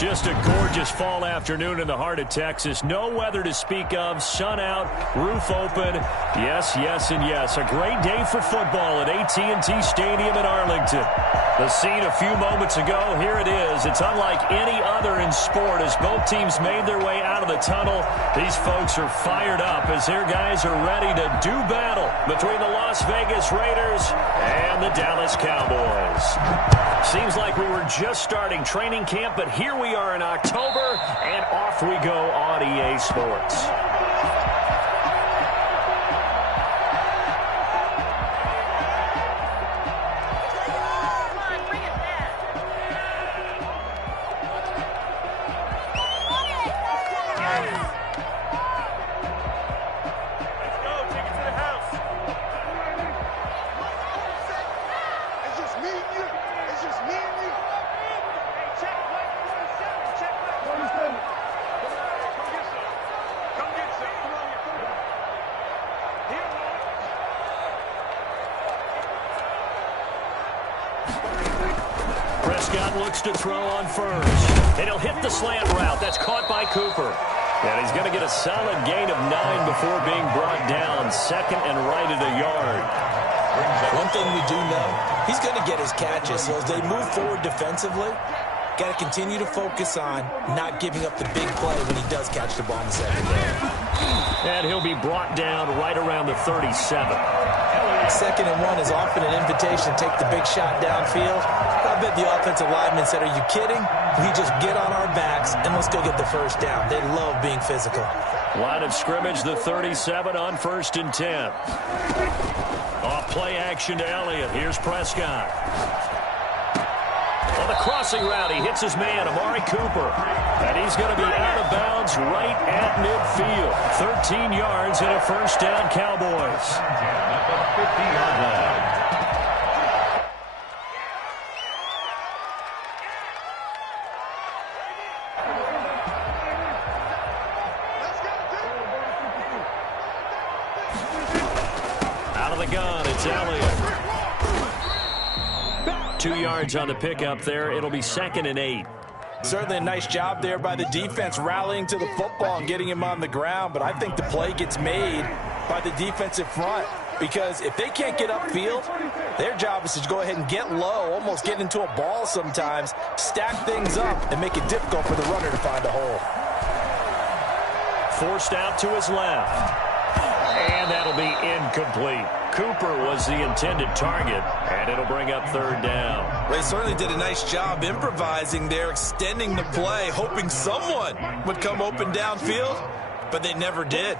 Just a gorgeous fall afternoon in the heart of Texas. No weather to speak of. Sun out, roof open. Yes, yes, and yes. A great day for football at AT&T Stadium in Arlington. The scene a few moments ago, here it is. It's unlike any other in sport as both teams made their way out of the tunnel. These folks are fired up as their guys are ready to do battle between the Las Vegas Raiders and the Dallas Cowboys. Seems like we were just starting training camp, but here we are in October, and off we go on EA Sports. Prescott looks to throw on first. And he'll hit the slant route. That's caught by Cooper. And he's going to get a solid gain of 9 before being brought down. Second and right at a yard. One thing we do know, he's going to get his catches. So as they move forward defensively, got to continue to focus on not giving up the big play when he does catch the ball in the secondary. And he'll be brought down right around the 37. Second and 1 is often an invitation to take the big shot downfield. I bet the offensive lineman said, are you kidding? We just get on our backs and let's go get the first down. They love being physical. Line of scrimmage, the 37 on 1st and 10. Off play action to Elliott. Here's Prescott. On the crossing route, he hits his man, Amari Cooper. And he's going to be out of bounds right at midfield. 13 yards and a first down, Cowboys. 50-yard line. Out of the gun, it's Elliott. 2 yards on the pickup there. It'll be 2nd and 8. Certainly a nice job there by the defense rallying to the football and getting him on the ground. But I think the play gets made by the defensive front. Because if they can't get upfield, their job is to go ahead and get low, almost get into a ball sometimes, stack things up, and make it difficult for the runner to find a hole. Forced out to his left. And that'll be incomplete. Cooper was the intended target, and it'll bring up 3rd down. They certainly did a nice job improvising there, extending the play, hoping someone would come open downfield, but they never did.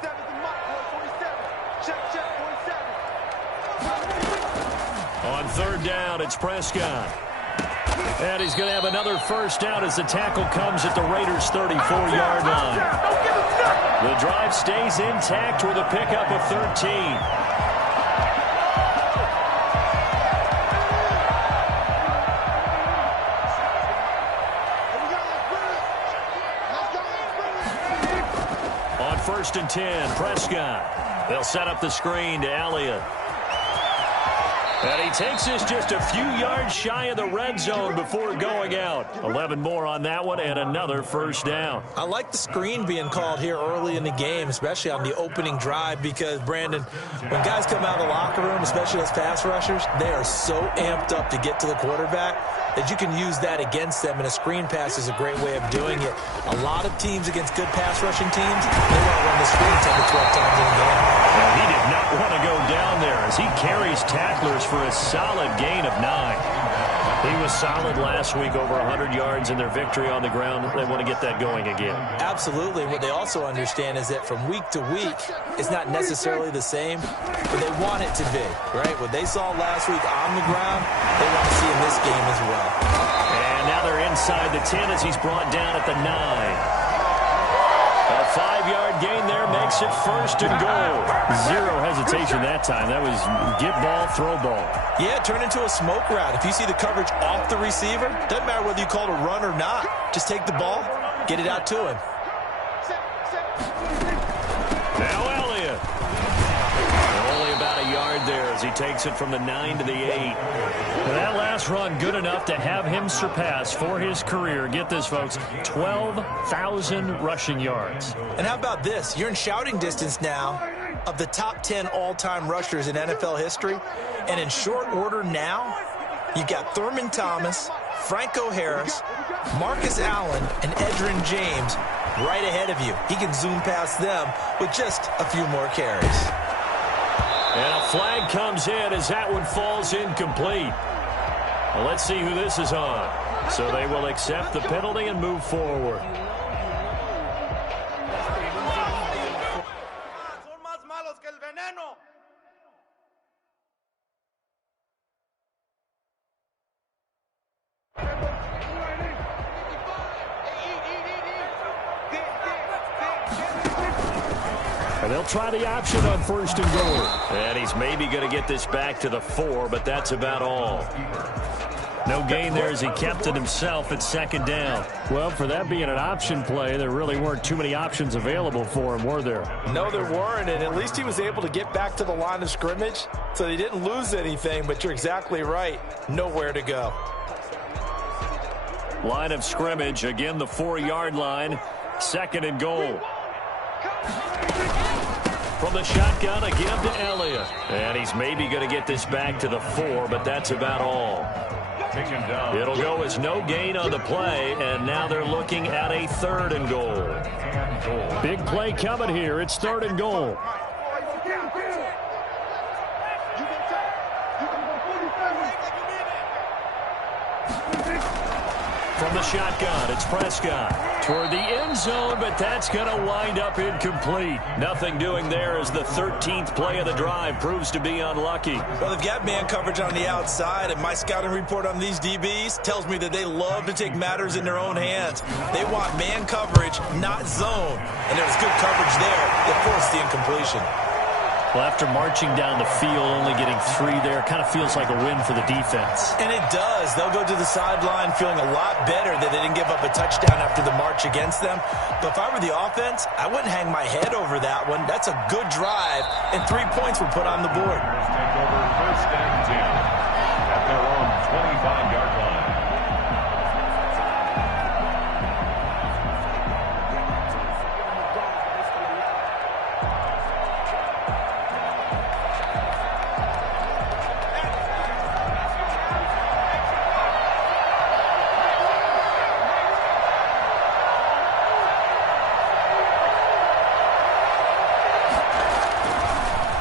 On 3rd down, it's Prescott. And he's going to have another first down as the tackle comes at the Raiders' 34-yard line. The drive stays intact with a pickup of 13. On 1st and 10, Prescott. They'll set up the screen to Elliott. And he takes us just a few yards shy of the red zone before going out. 11 more on that one and another first down. I like the screen being called here early in the game, especially on the opening drive, because, Brandon, when guys come out of the locker room, especially as pass rushers, they are so amped up to get to the quarterback that you can use that against them, and a screen pass is a great way of doing it. A lot of teams against good pass rushing teams, they want to run the screen 10 to 12 times in a game. And he did not want to go down there as he carries tacklers for a solid gain of 9. He was solid last week, over 100 yards in their victory on the ground. They want to get that going again. Absolutely. What they also understand is that from week to week, it's not necessarily the same, but they want it to be, right? What they saw last week on the ground, they want to see in this game as well. And now they're inside the 10 as he's brought down at the 9. A 5-yard gain there makes it 1st and goal. Zero hesitation that time. That was get ball, throw ball. Yeah, turn into a smoke route. If you see the coverage off the receiver, doesn't matter whether you call it a run or not. Just take the ball, get it out to him. Now Elliott. Only about a yard yard there as he takes it from the 9 to the 8. And that last run good enough to have him surpass for his career, get this, folks, 12,000 rushing yards. And how about this? You're in shouting distance now of the top 10 all-time rushers in NFL history. And in short order now, you've got Thurman Thomas, Franco Harris, Marcus Allen, and Edgerrin James right ahead of you. He can zoom past them with just a few more carries. And a flag comes in as that one falls incomplete. Well, let's see who this is on. So they will accept the penalty and move forward. And they'll try the option on 1st and goal. And he's maybe going to get this back to the 4, but that's about all. No gain there as he kept it himself at 2nd down. Well, for that being an option play, there really weren't too many options available for him, were there? No, there weren't, and at least he was able to get back to the line of scrimmage, so he didn't lose anything, but you're exactly right. Nowhere to go. Line of scrimmage, again the 4-yard line, 2nd and goal. From the shotgun, again to Elliott. And he's maybe going to get this back to the 4, but that's about all. It'll go as no gain on the play, and now they're looking at a 3rd and goal. Big play coming here. It's 3rd and goal. From the shotgun, it's Prescott toward the end zone, but that's going to wind up incomplete. Nothing doing there as the 13th play of the drive proves to be unlucky. Well, they've got man coverage on the outside, and my scouting report on these DBs tells me that they love to take matters in their own hands. They want man coverage, not zone, and there was good coverage there that forced the incompletion. Well, after marching down the field, only getting 3 there, kind of feels like a win for the defense. And it does. They'll go to the sideline feeling a lot better that they didn't give up a touchdown after the march against them. But if I were the offense, I wouldn't hang my head over that one. That's a good drive, and 3 points were put on the board. Take over 1st and 10 at their own 25-yard line.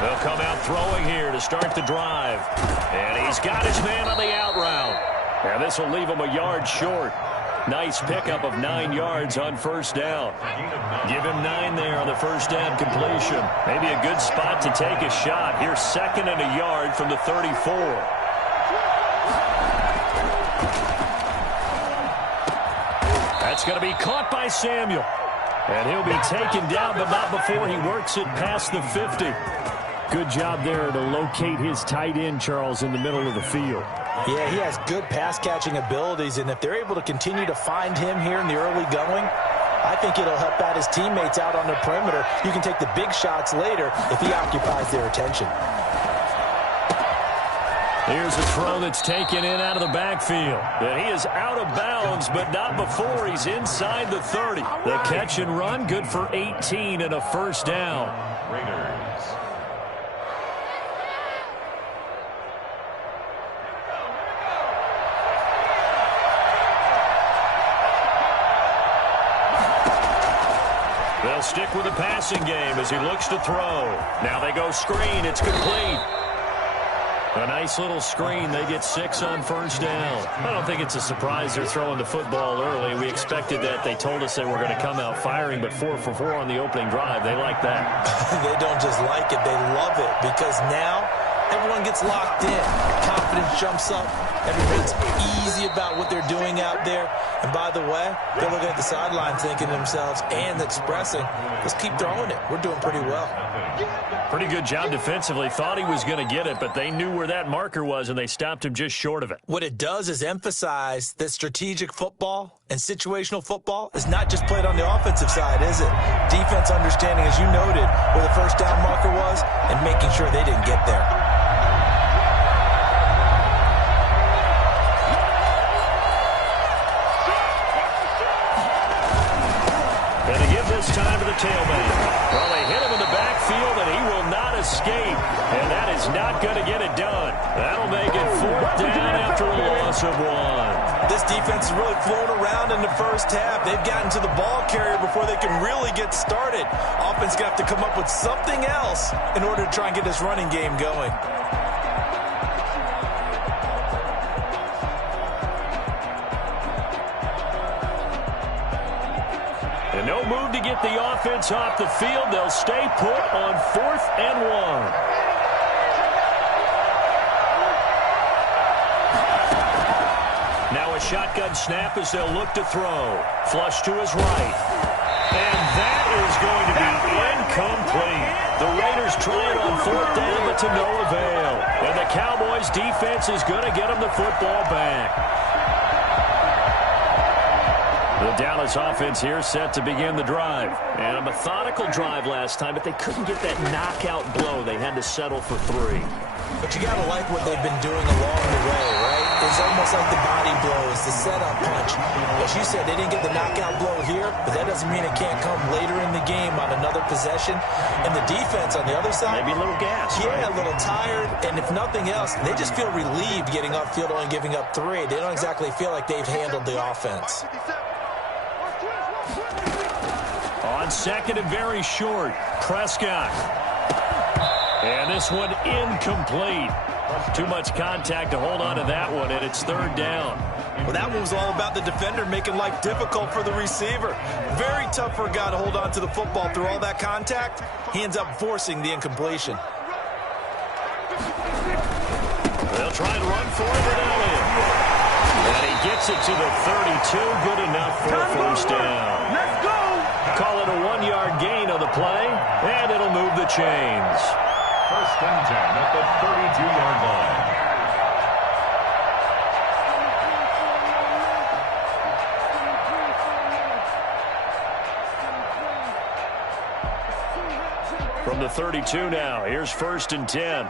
They'll come out throwing here to start the drive. And he's got his man on the out route. And this will leave him a yard short. Nice pickup of 9 yards on 1st down. Give him 9 there on the 1st down completion. Maybe a good spot to take a shot. Here's 2nd and a yard from the 34. That's going to be caught by Samuel. And he'll be taken down, but not before he works it past the 50. Good job there to locate his tight end, Charles, in the middle of the field. Yeah, he has good pass-catching abilities, and if they're able to continue to find him here in the early going, I think it'll help out his teammates out on the perimeter. You can take the big shots later if he occupies their attention. Here's a throw that's taken in out of the backfield. And he is out of bounds, but not before he's inside the 30. The catch and run, good for 18 and a 1st down. Raiders. They'll stick with the passing game as he looks to throw. Now they go screen. It's complete. A nice little screen. They get 6 on 1st down. I don't think it's a surprise they're throwing the football early. We expected that. They told us they were going to come out firing, but 4 for 4 on the opening drive. They like that. They don't just like it. They love it because now everyone gets locked in. Confidence jumps up. Everyone's easy about what they're doing out there. And by the way, they're looking at the sideline thinking to themselves and expressing, let's keep throwing it. We're doing pretty well. Pretty good job defensively. Thought he was going to get it, but they knew where that marker was, and they stopped him just short of it. What it does is emphasize that strategic football and situational football is not just played on the offensive side, is it? Defense understanding, as you noted, where the 1st down marker was and making sure they didn't get there. time to the tailback. Well, they hit him in the backfield, and he will not escape. And that is not going to get it done. That'll make it 4th down after a loss of 1. This defense has really flown around in the first half. They've gotten to the ball carrier before they can really get started. Offense going to have to come up with something else in order to try and get this running game going. And no move to get the offense off the field. They'll stay put on 4th and 1. Now a shotgun snap as they'll look to throw. Flush to his right. And that is going to be incomplete. The Raiders try it on 4th down, but to no avail. And the Cowboys defense is going to get them the football back. The Dallas offense here set to begin the drive. And a methodical drive last time, but they couldn't get that knockout blow. They had to settle for 3. But you got to like what they've been doing along the way, right? It's almost like the body blows, the setup punch. As you said, they didn't get the knockout blow here, but that doesn't mean it can't come later in the game on another possession. And the defense on the other side, maybe a little gas. Yeah, right? A little tired. And if nothing else, they just feel relieved getting upfield only giving up 3. They don't exactly feel like they've handled the offense. On 2nd and very short, Prescott. And this one incomplete. Too much contact to hold on to that one, and it's 3rd down. Well, that one was all about the defender making life difficult for the receiver. Very tough for a guy to hold on to the football through all that contact. He ends up forcing the incompletion. They'll try and run for it with Elliott. And he gets it to the 32. Good enough for a 1st down. Let's go! Call it a 1-yard gain on the play, and it'll move the chains. 1st and 10 at the 32-yard line. From the 32 now, here's 1st and 10.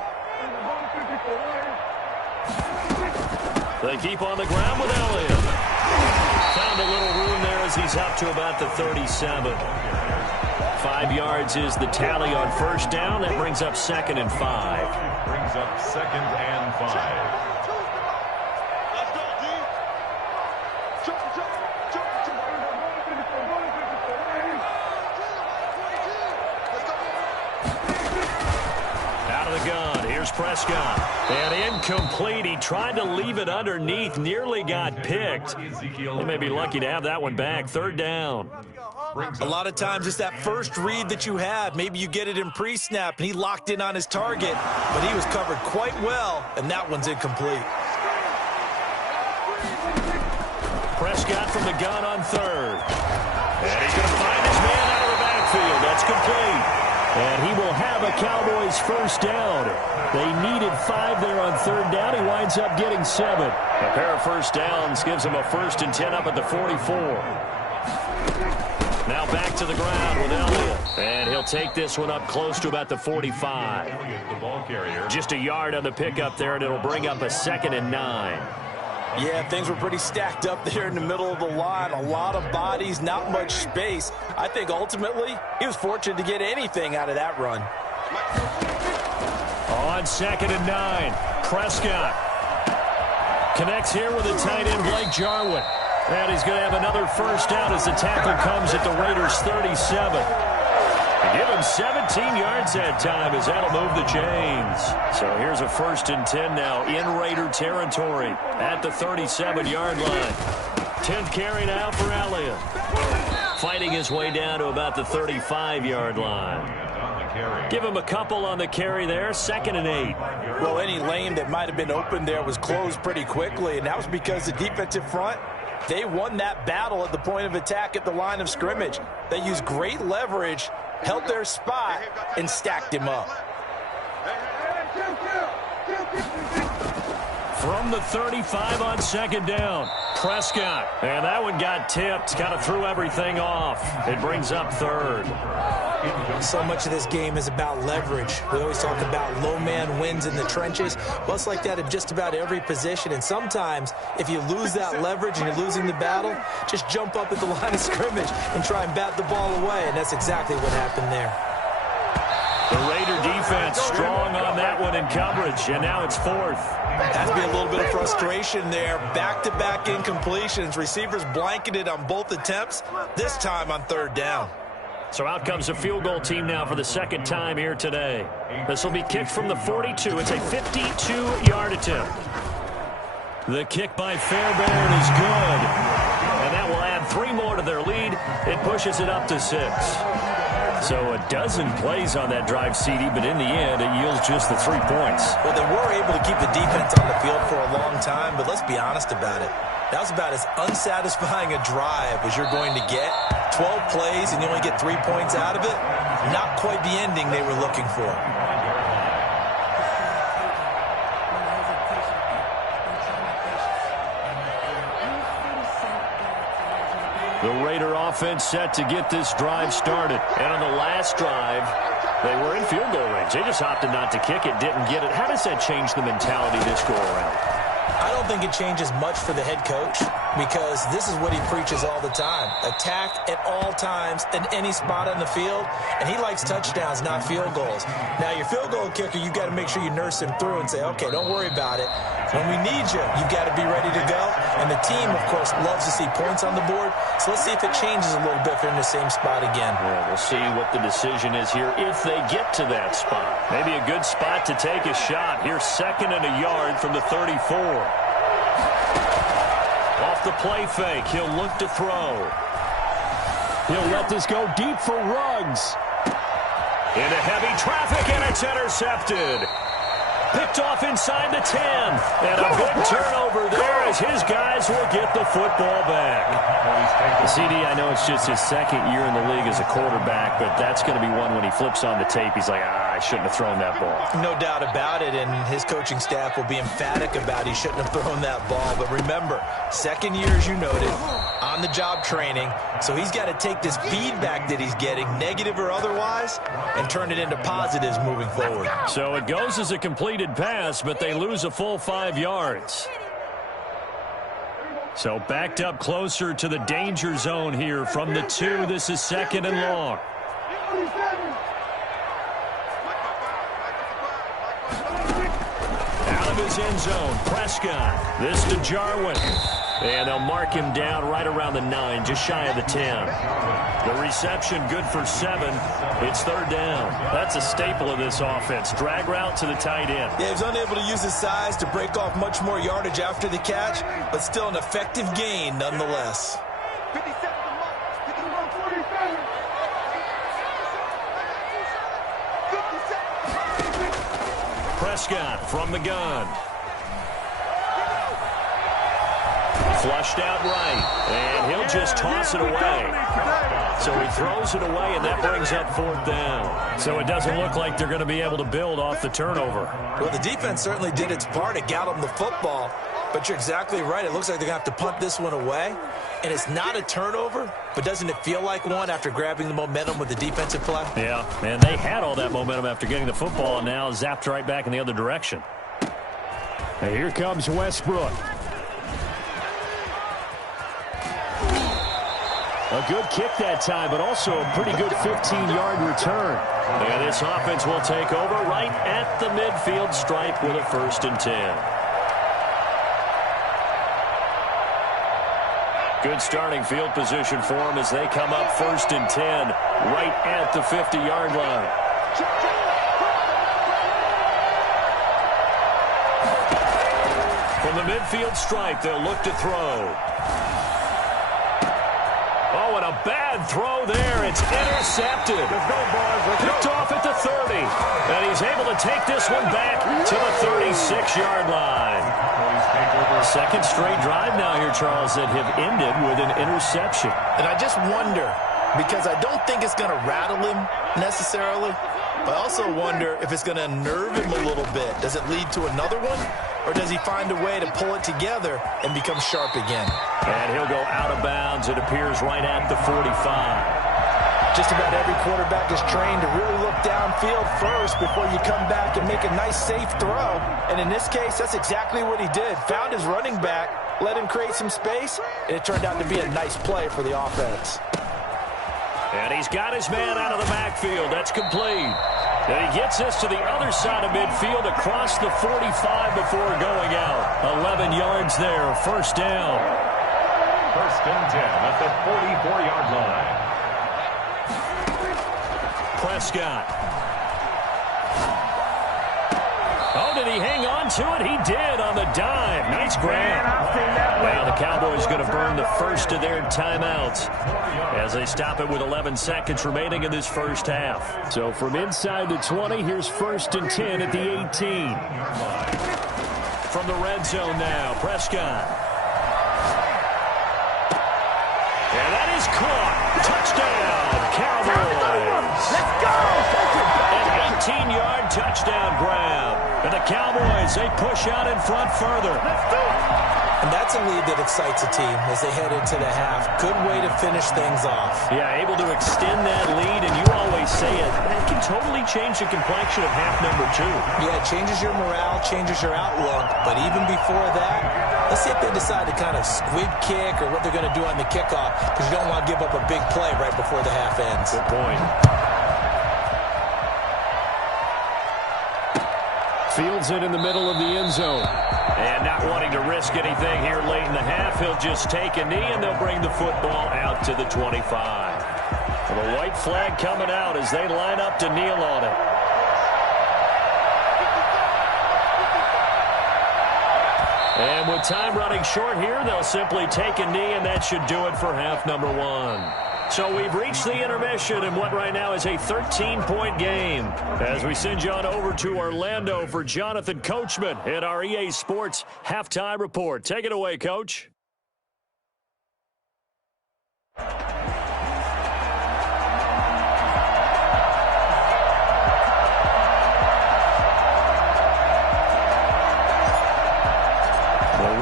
They keep on the ground with Elliott. Found a little room there as he's up to about the 37. 5 yards is the tally on 1st down. That brings up 2nd and 5. Brings up 2nd and 5. Out of the gun, here's Prescott. And incomplete. He tried to leave it underneath, nearly got picked. They may be lucky to have that one back. 3rd down. A lot of times it's that first read that you have. Maybe you get it in pre-snap, and he locked in on his target, but he was covered quite well, and that one's incomplete. Prescott from the gun on 3rd. And he's going to find his man out of the backfield. That's complete. And he will have a Cowboys 1st down. They needed 5 there on 3rd down. He winds up getting 7. A pair of 1st downs gives him a 1st and 10 up at the 44. Now back to the ground with Elliott. And he'll take this one up close to about the 45. The ball carrier. Just a yard on the pickup there, and it'll bring up a 2nd and 9. Yeah, things were pretty stacked up there in the middle of the line. A lot of bodies, not much space. I think ultimately he was fortunate to get anything out of that run. On 2nd and 9, Prescott connects here with the tight end Blake Jarwin. And he's going to have another 1st down as the tackle comes at the Raiders' 37. Give him 17 yards that time as that'll move the chains. So here's a 1st and 10 now in Raider territory at the 37-yard line. 10th carry now for Elliott. Fighting his way down to about the 35-yard line. Give him a couple on the carry there. 2nd and 8. Well, any lane that might have been open there was closed pretty quickly, and that was because the defensive front, they won that battle at the point of attack at the line of scrimmage. They used great leverage, held their spot, and stacked him up. From the 35 on 2nd down, Prescott. And that one got tipped, kind of threw everything off. It brings up 3rd. So much of this game is about leverage. We always talk about low man wins in the trenches. Well, it's like that in just about every position. And sometimes, if you lose that leverage and you're losing the battle, just jump up at the line of scrimmage and try and bat the ball away. And that's exactly what happened there. The Raider defense strong on that one in coverage, and now it's fourth. Has to be a little bit of frustration there. Back-to-back incompletions. Receivers blanketed on both attempts, this time on third down. So out comes a field goal team now for the second time here today. This will be kicked from the 42. It's a 52-yard attempt. The kick by Fairbairn is good. And that will add 3 more to their lead. It pushes it up to 6. So a dozen plays on that drive, CD, but in the end, it yields just the 3 points. Well, they were able to keep the defense on the field for a long time, but let's be honest about it. That was about as unsatisfying a drive as you're going to get. 12 plays and you only get 3 points out of it. Not quite the ending they were looking for. The Raider offense set to get this drive started. And on the last drive, they were in field goal range. They just opted not to kick it, didn't get it. How does that change the mentality this go around? I don't think it changes much for the head coach because this is what he preaches all the time. Attack at all times in any spot on the field, and he likes touchdowns, not field goals. Now, your field goal kicker, you've got to make sure you nurse him through and say, okay, don't worry about it. When we need you, you've got to be ready to go. And the team, of course, loves to see points on the board. So let's see if it changes a little bit if they're in the same spot again. Yeah, we'll see what the decision is here if they get to that spot. Maybe a good spot to take a shot. Here's 2nd and a yard from the 34. Off the play fake, he'll look to throw. He'll let this go deep for Ruggs. Into heavy traffic, and it's intercepted. Picked off inside the 10. And a good turnover there as his guys will get the football back. CD, I know it's just his 2nd year in the league as a quarterback, but that's going to be one when he flips on the tape. He's like, I shouldn't have thrown that ball. No doubt about it, and his coaching staff will be emphatic about he shouldn't have thrown that ball. But remember, 2nd year, as you noted, on-the-job training. So he's got to take this feedback that he's getting, negative or otherwise, and turn it into positives moving forward. So it goes as a completed pass, but they lose a full 5 yards. So backed up closer to the danger zone here from the 2. This is 2nd and long. Out of his end zone, Prescott. This to Jarwin. And they'll mark him down right around the 9, just shy of the 10. The reception good for 7. It's 3rd down. That's a staple of this offense. Drag route to the tight end. Yeah, he was unable to use his size to break off much more yardage after the catch, but still an effective gain nonetheless. Prescott from the gun. Flushed out right, and he'll just toss it away. So he throws it away, and that brings up 4th down. So it doesn't look like they're going to be able to build off the turnover. Well, the defense certainly did its part. It got them the football, but you're exactly right. It looks like they're going to have to punt this one away, and it's not a turnover, but doesn't it feel like one after grabbing the momentum with the defensive play? Yeah, and they had all that momentum after getting the football, and now zapped right back in the other direction. And here comes Westbrook. A good kick that time, but also a pretty good 15-yard return. And this offense will take over right at the midfield stripe with a 1st and 10. Good starting field position for them as they come up 1st and 10 right at the 50-yard line. From the midfield stripe, they'll look to throw. Oh, and a bad throw there. It's intercepted. Picked off at the 30. And he's able to take this one back to the 36-yard line. 2nd straight drive now here, Charles, that have ended with an interception. And I just wonder, because I don't think it's going to rattle him necessarily, but I also wonder if it's going to unnerve him a little bit. Does it lead to another one? Or does he find a way to pull it together and become sharp again? And he'll go out of bounds. It appears right at the 45. Just about every quarterback is trained to really look downfield first before you come back and make a nice, safe throw. And in this case, that's exactly what he did. Found his running back, let him create some space, and it turned out to be a nice play for the offense. And he's got his man out of the backfield. That's complete. And he gets this to the other side of midfield across the 45 before going out. 11 yards there, first down. First and 10 at the 44-yard line. Prescott. Oh, did he hang on to it? He did on the dive. Nice grab. Well, the Cowboys going to burn the first of their timeouts as they stop it with 11 seconds remaining in this first half. So from inside the 20, here's first and 10 at the 18. From the red zone now, Prescott. And that is caught. Touchdown, Cowboys. Let's go! An 18-yard touchdown grab. And the Cowboys, they push out in front further. Let's do it! And that's a lead that excites a team as they head into the half. Good way to finish things off. Yeah, able to extend that lead, and you always say it, that can totally change the complexion of half number 2. Yeah, it changes your morale, changes your outlook. But even before that, let's see if they decide to kind of squib kick or what they're going to do on the kickoff, because you don't want to give up a big play right before the half ends. Good point. Fields it in the middle of the end zone. And not wanting to risk anything here late in the half, he'll just take a knee, and they'll bring the football out to the 25. And the white flag coming out as they line up to kneel on it. And with time running short here, they'll simply take a knee, and that should do it for half number 1. So we've reached the intermission in what right now is a 13-point game. As we send you on over to Orlando for Jonathan Coachman in our EA Sports Halftime Report. Take it away, Coach. The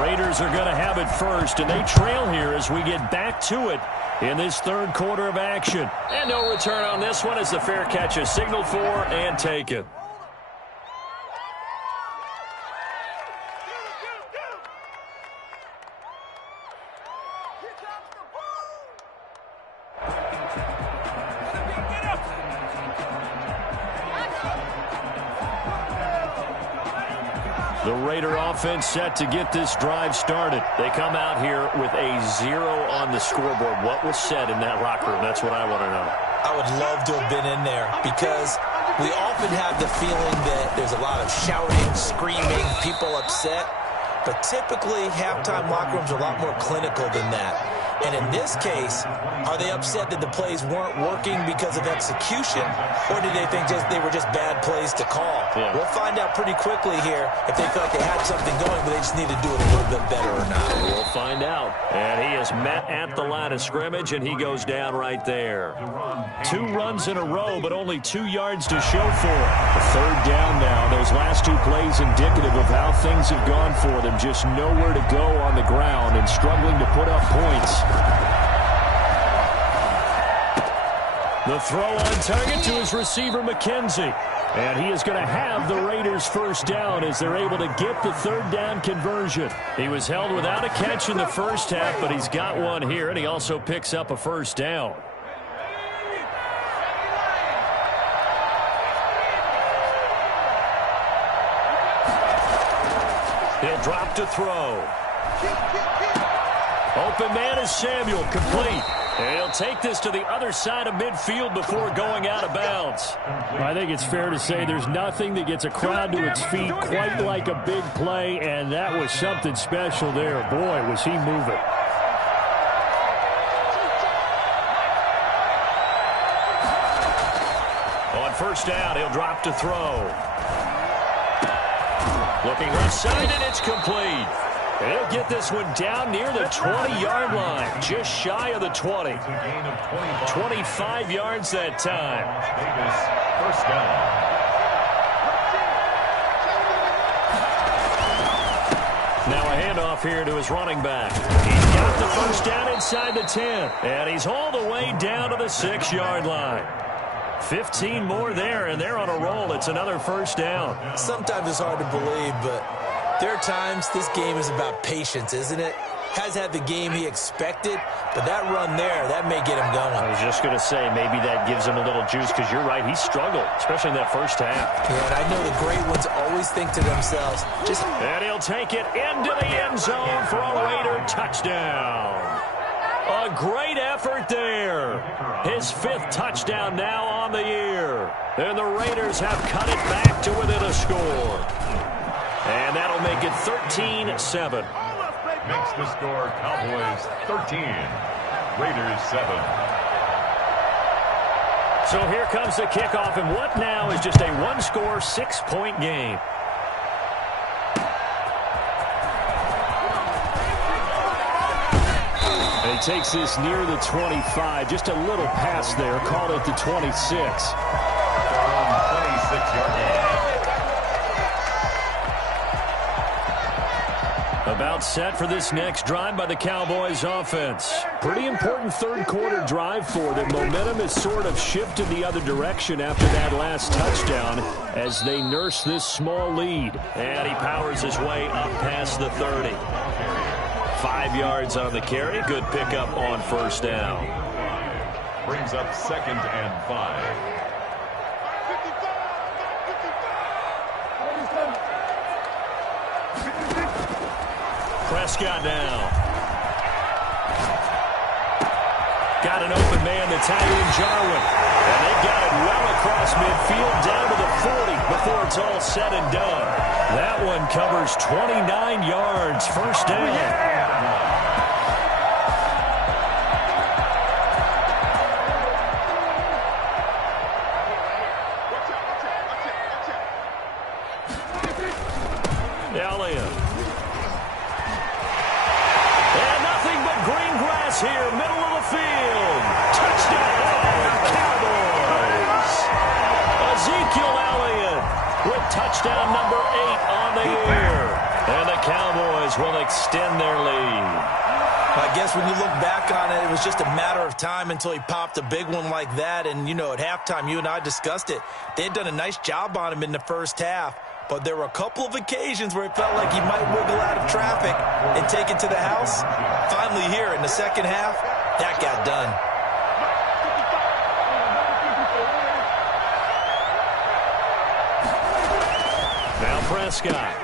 Raiders are going to have it first, and they trail here as we get back to it in this third quarter of action. And no return on this one as the fair catch is signaled for and taken. The Raider offense set to get this drive started. They come out here with a 0 on the scoreboard. What was said in that locker room? That's what I want to know. I would love to have been in there because we often have the feeling that there's a lot of shouting, screaming, people upset. But typically, halftime locker rooms are a lot more clinical than that. And in this case, are they upset that the plays weren't working because of execution, or did they think they were just bad plays to call? Yeah. We'll find out pretty quickly here if they felt they had something going, but they just need to do it a little bit better or not. We'll find out. And he is met at the line of scrimmage, and he goes down right there. 2 runs in a row, but only 2 yards to show for it. The third down now. Those last 2 plays indicative of how things have gone for them. Just nowhere to go on the ground and struggling to put up points. The throw on target to his receiver, McKenzie. And he is going to have the Raiders first down as they're able to get the third down conversion. He was held without a catch in the first half, but he's got one here, and he also picks up a first down. He'll drop to throw. Open man is Samuel, complete. And he'll take this to the other side of midfield before going out of bounds. I think it's fair to say there's nothing that gets a crowd to its feet quite like a big play, and that was something special there. Boy, was he moving. On first down, he'll drop to throw. Looking left side, and it's complete. And he'll get this one down near the 20-yard line, just shy of the 20. 25 yards that time. First down. Now a handoff here to his running back. He's got the first down inside the 10. And he's all the way down to the 6-yard line. 15 more there, and they're on a roll. It's another first down. Sometimes it's hard to believe, but there are times this game is about patience, isn't it? Has had the game he expected, but that run there, that may get him going. I was just going to say, maybe that gives him a little juice, because you're right, he struggled, especially in that first half. Yeah, and I know the great ones always think to themselves, And he'll take it into the end zone for a Raider touchdown. A great effort there. His 5th touchdown now on the year. And the Raiders have cut it back to within a score. And that'll make it 13-7. Makes the score Cowboys 13, Raiders 7. So here comes the kickoff, and what now is just a one-score, 6-point game. And he takes this near the 25, just a little pass there, called it the 26. 26-yard line. About set for this next drive by the Cowboys offense. Pretty important third-quarter drive for them. Momentum has sort of shifted the other direction after that last touchdown as they nurse this small lead. And he powers his way up past the 30. 5 yards on the carry. Good pickup on first down. Brings up 2nd and 5. Prescott now. Got an open man, Italian Jarwin. And they got it well across midfield down to the 40 before it's all said and done. That one covers 29 yards. First down. Elliott. And nothing but green grass here, middle of the field. Touchdown, Cowboys. Ezekiel Elliott with touchdown number 8 on the year. And the Cowboys will extend their lead. I guess when you look back on it, it was just a matter of time until he popped a big one like that. And, you know, at halftime, you and I discussed it. They had done a nice job on him in the first half. But there were a couple of occasions where it felt like he might wiggle out of traffic and take it to the house. Finally here in the second half, that got done. Now Prescott.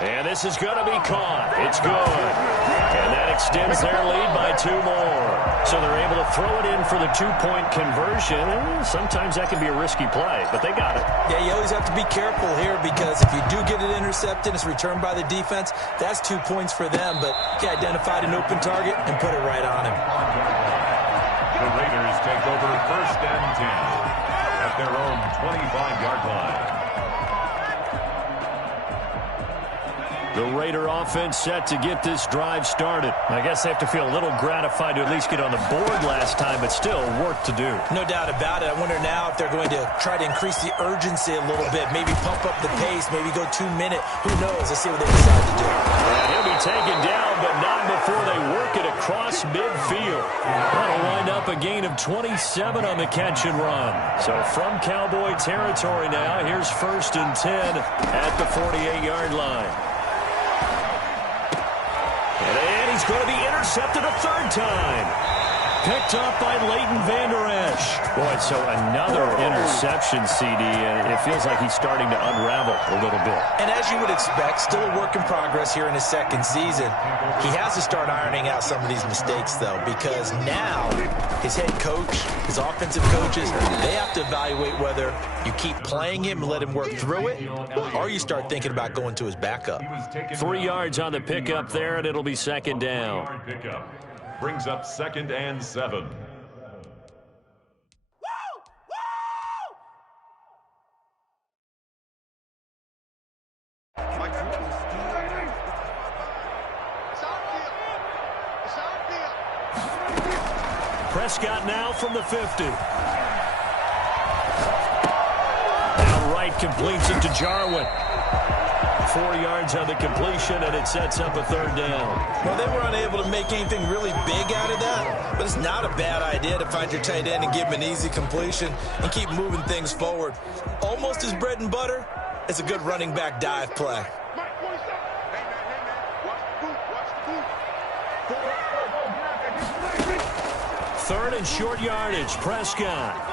And this is going to be caught. It's good. And that extends their lead by 2 more. So they're able to throw it in for the 2-point conversion. Sometimes that can be a risky play, but they got it. Yeah, you always have to be careful here because if you do get it intercepted, it's returned by the defense, that's 2 points for them. But he identified an open target and put it right on him. The Raiders take over 1st and 10 at their own 25-yard line. The Raider offense set to get this drive started. I guess they have to feel a little gratified to at least get on the board last time, but still work to do. No doubt about it. I wonder now if they're going to try to increase the urgency a little bit, maybe pump up the pace, maybe go 2-minute. Who knows? Let's see what they decide to do. And he'll be taken down, but not before they work it across midfield. That'll wind up a gain of 27 on the catch and run. So from Cowboy territory now, here's 1st and 10 at the 48-yard line. And he's going to be intercepted a 3rd time. Picked up by Leighton Vander Esch. Boy, so another interception, CD, and it feels like he's starting to unravel a little bit. And as you would expect, still a work in progress here in his 2nd season. He has to start ironing out some of these mistakes, though, because now his head coach, his offensive coaches, they have to evaluate whether you keep playing him and let him work through it, or you start thinking about going to his backup. 3 yards on the pickup there, and it'll be 2nd down. Brings up 2nd and 7. Prescott now from the 50. Now right, completes it to Jarwin. 4 yards on the completion, and it sets up a 3rd down. Well, they were unable to make anything really big out of that, but it's not a bad idea to find your tight end and give him an easy completion and keep moving things forward. Almost as bread and butter, it's a good running back dive play. Third and short yardage, Prescott.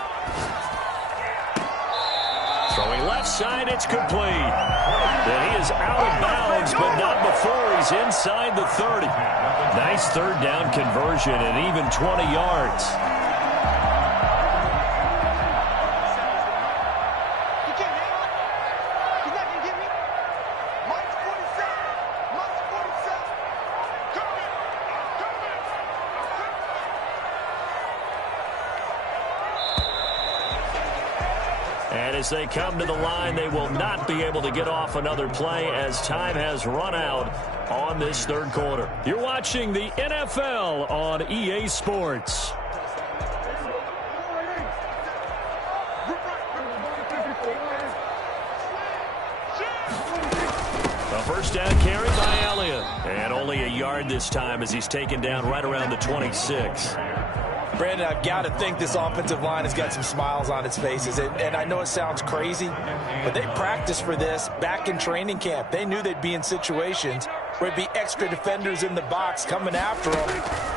Throwing left side, it's complete. And he is out of bounds, but not before he's inside the 30. Nice 3rd down conversion and even 20 yards. And as they come to the line, they will not be able to get off another play as time has run out on this 3rd quarter. You're watching the NFL on EA Sports. A first down carry by Elliott. And only a yard this time as he's taken down right around the 26. Brandon, I've got to think this offensive line has got some smiles on its faces. And I know it sounds crazy, but they practiced for this back in training camp. They knew they'd be in situations where it'd be extra defenders in the box coming after them,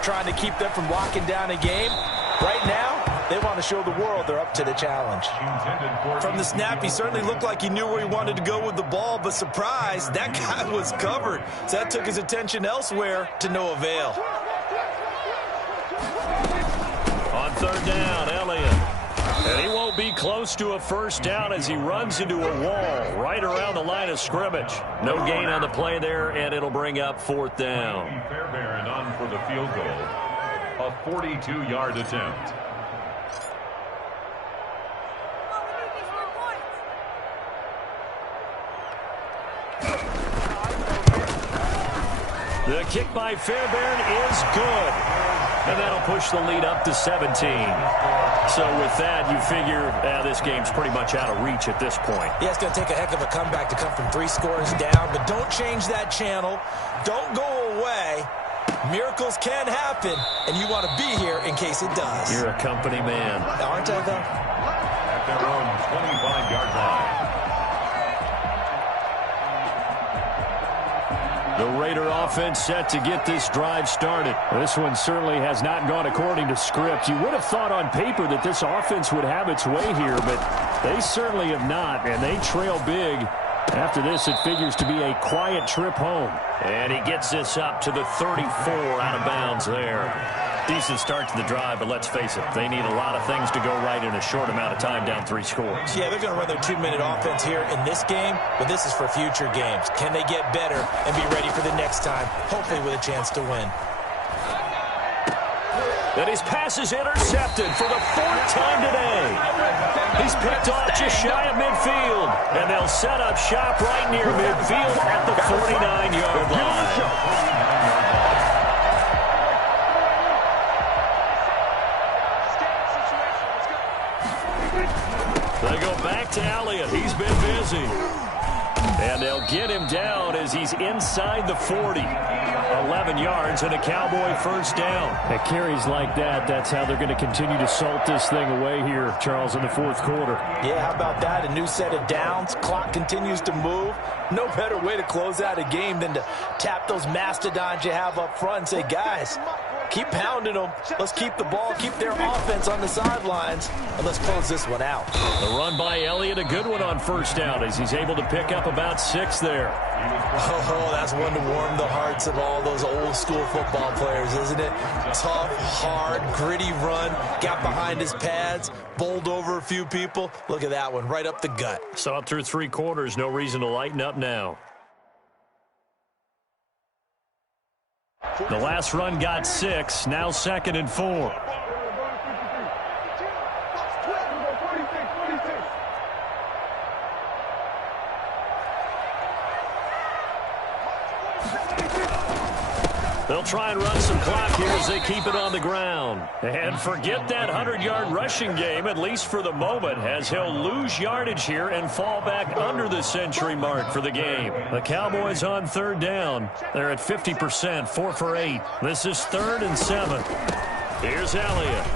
trying to keep them from locking down a game. Right now, they want to show the world they're up to the challenge. From the snap, he certainly looked like he knew where he wanted to go with the ball, but surprise, that guy was covered. So that took his attention elsewhere to no avail. On 3rd down, Elliott. And he won't be close to a first down as he runs into a wall right around the line of scrimmage. No gain on the play there, and it'll bring up 4th down. Fairbairn on for the field goal. A 42-yard attempt. The kick by Fairbairn is good. And that'll push the lead up to 17. So with that, you figure this game's pretty much out of reach at this point. Yeah, it's going to take a heck of a comeback to come from 3 scores down, but don't change that channel. Don't go away. Miracles can happen, and you want to be here in case it does. You're a company man. Aren't I, though? At their own 25-yard line. The Raider offense set to get this drive started. This one certainly has not gone according to script. You would have thought on paper that this offense would have its way here, but they certainly have not, and they trail big. After this, it figures to be a quiet trip home. And he gets this up to the 34 out of bounds there. Decent start to the drive, but let's face it, they need a lot of things to go right in a short amount of time down 3 scores. Yeah, they're going to run their 2-minute offense here in this game, but this is for future games. Can they get better and be ready for the next time, hopefully with a chance to win? And his pass is intercepted for the 4th time today. He's picked off just shy of midfield, and they'll set up shop right near midfield at the 49-yard line. They go back to Elliott. He's been busy. And they'll get him down as he's inside the 40. 11 yards and a Cowboy first down. At carries like that, that's how they're going to continue to salt this thing away here, Charles, in the 4th quarter. Yeah, how about that? A new set of downs. Clock continues to move. No better way to close out a game than to tap those mastodons you have up front and say, guys, keep pounding them. Let's keep the ball, keep their offense on the sidelines, and let's close this one out. The run by Elliott, a good one on first down as he's able to pick up about 6 there. Oh, that's one to warm the hearts of all those old school football players, isn't it? Tough, hard, gritty run, got behind his pads, bowled over a few people. Look at that one, right up the gut. So up through 3 quarters, no reason to lighten up now. The last run got 6, now 2nd and 4. They'll try and run some clock here as they keep it on the ground. And forget that 100-yard rushing game, at least for the moment, as he'll lose yardage here and fall back under the century mark for the game. The Cowboys on third down. They're at 50%, 4 for 8. This is 3rd and 7. Here's Elliott.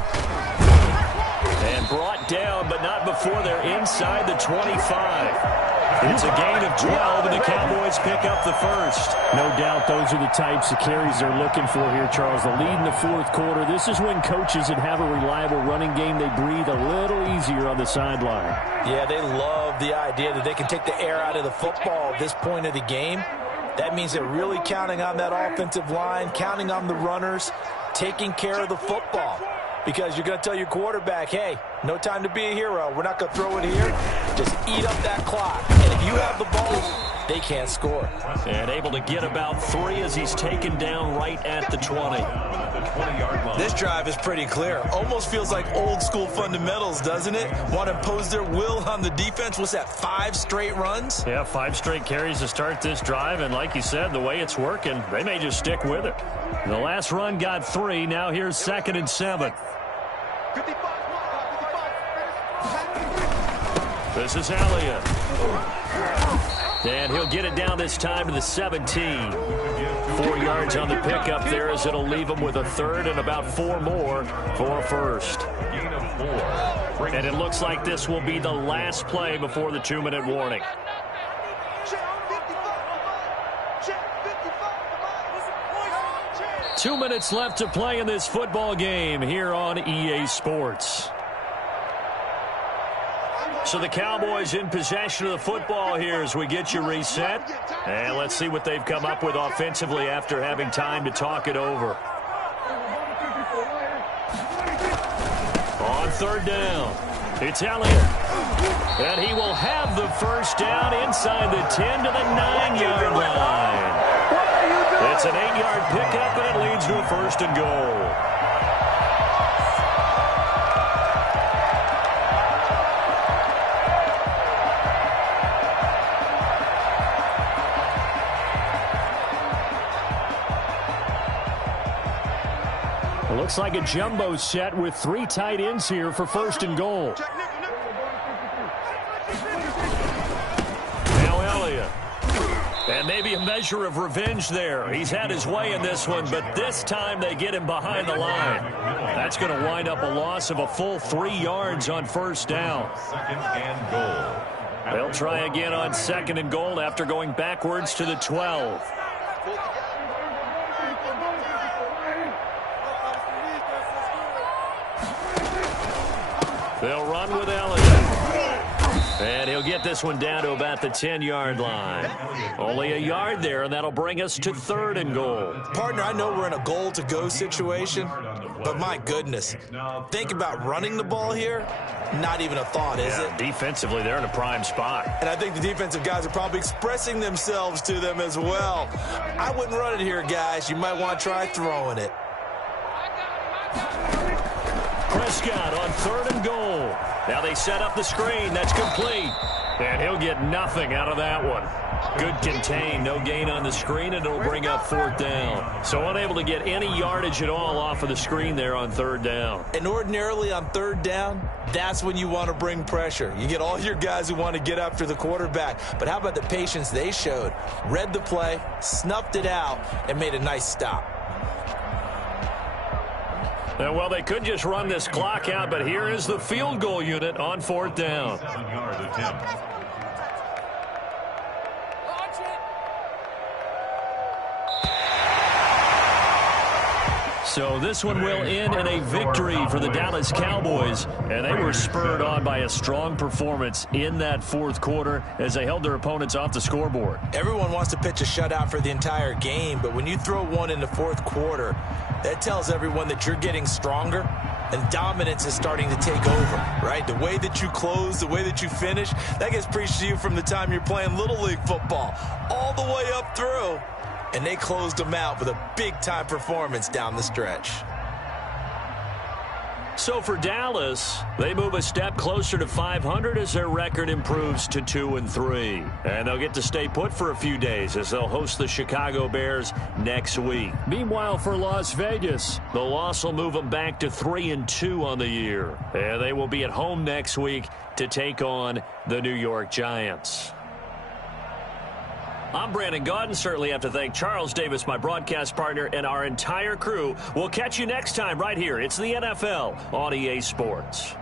And brought down, but not before they're inside the 25. It's a gain of 12, and the Cowboys pick up the first. No doubt those are the types of carries they're looking for here, Charles. The lead in the fourth quarter. This is when coaches that have a reliable running game, they breathe a little easier on the sideline. Yeah, they love the idea that they can take the air out of the football at this point of the game. That means they're really counting on that offensive line, counting on the runners, taking care of the football. Because you're going to tell your quarterback, hey, no time to be a hero. We're not going to throw it here. Just eat up that clock. And if you have the ball, they can't score. And able to get about 3 as he's taken down right at the 20. This drive is pretty clear. Almost feels like old school fundamentals, doesn't it? Want to impose their will on the defense. What's that, 5 straight runs? Yeah, 5 straight carries to start this drive. And like you said, the way it's working, they may just stick with it. The last run got 3. Now here's 2nd and 7. This is Elliott. And he'll get it down this time to the 17. 4 yards on the pickup there as it'll leave him with a 3rd and about 4 more for a first. And it looks like this will be the last play before the 2-minute warning. Two minutes left to play in this football game here on EA Sports. So the Cowboys in possession of the football here as we get you reset. And let's see what they've come up with offensively after having time to talk it over. On 3rd down, it's Elliott. And he will have the first down inside the 10 to the 9-yard line. It's an 8-yard pickup, and it leads to a 1st and goal. It looks like a jumbo set with 3 tight ends here for 1st and goal. Now Elliott. And maybe a measure of revenge there. He's had his way in this one, but this time they get him behind the line. That's going to wind up a loss of a full 3 yards on 1st down. 2nd and goal. They'll try again on 2nd and goal after going backwards to the 12. They'll run with Elliott. And he'll get this one down to about the 10-yard line. Only a yard there, and that'll bring us to 3rd and goal. Partner, I know we're in a goal-to-go situation, but my goodness, think about running the ball here. Not even a thought, is it? Defensively, they're in a prime spot. And I think the defensive guys are probably expressing themselves to them as well. I wouldn't run it here, guys. You might want to try throwing it. Prescott on 3rd and goal. Now they set up the screen. That's complete. And he'll get nothing out of that one. Good contain. No gain on the screen, and it'll bring up 4th down. So unable to get any yardage at all off of the screen there on 3rd down. And ordinarily on 3rd down, that's when you want to bring pressure. You get all your guys who want to get after the quarterback. But how about the patience they showed? Read the play, snuffed it out, and made a nice stop. Well, they could just run this clock out, but here is the field goal unit on 4th down. 7-yard attempt. So this one will end in a victory for the Dallas Cowboys, and they were spurred on by a strong performance in that 4th quarter as they held their opponents off the scoreboard. Everyone wants to pitch a shutout for the entire game, but when you throw one in the 4th quarter, that tells everyone that you're getting stronger and dominance is starting to take over, right? The way that you close, the way that you finish, that gets preached to you from the time you're playing Little League football all the way up through. And they closed them out with a big-time performance down the stretch. So for Dallas, they move a step closer to 500 as their record improves to 2-3. And they'll get to stay put for a few days as they'll host the Chicago Bears next week. Meanwhile, for Las Vegas, the loss will move them back to 3-2 on the year. And they will be at home next week to take on the New York Giants. I'm Brandon Gaudin. Certainly have to thank Charles Davis, my broadcast partner, and our entire crew. We'll catch you next time right here. It's the NFL on EA Sports.